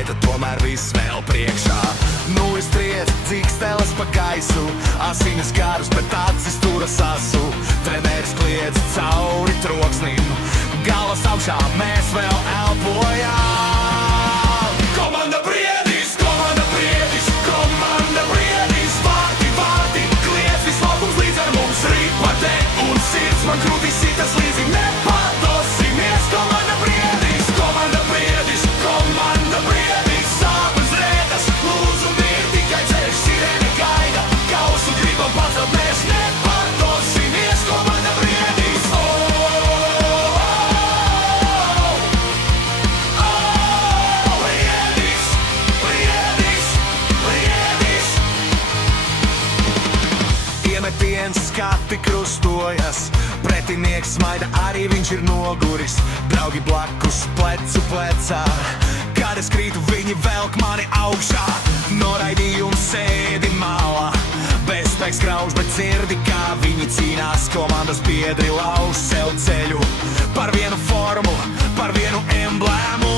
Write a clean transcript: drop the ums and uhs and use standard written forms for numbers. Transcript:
gaita, tomēr viss vēl priekšā. Nu es triec, dziksteles pa gaisu, asinis garas, bet acis turas asu. Treneris kliedz cauri troksnim, galvas augšā mēs vēl elpojam. Komanda Briedis, komanda Briedis, komanda Briedis. Vārti, vārti, kliedz viss laukums līdz ar mums. Ripate un sirds man krūtī sitas līdzi, nepadosimies. Komanda Briedis, komanda Briedis, komanda Briedis. Sāpes rētas, lūdzu mir, tikai ceļš sirēne gaida. Kausu gribam pacelt, mēs nepadosimies. Komanda Briedis, Briedis, Briedis, Briedis. Iemetiens skati krustojas, pretinieks smaida, arī viņš ir noguris. Draugi blakus plecu plecā, kad es krītu, viņi velk mani augšā. Noraidījums sēdi malā, bezspēks grauž, bet dzirdi, kā viņi cīnās. Komandas biedri lauž sev ceļu par vienu formu, par vienu emblēmu.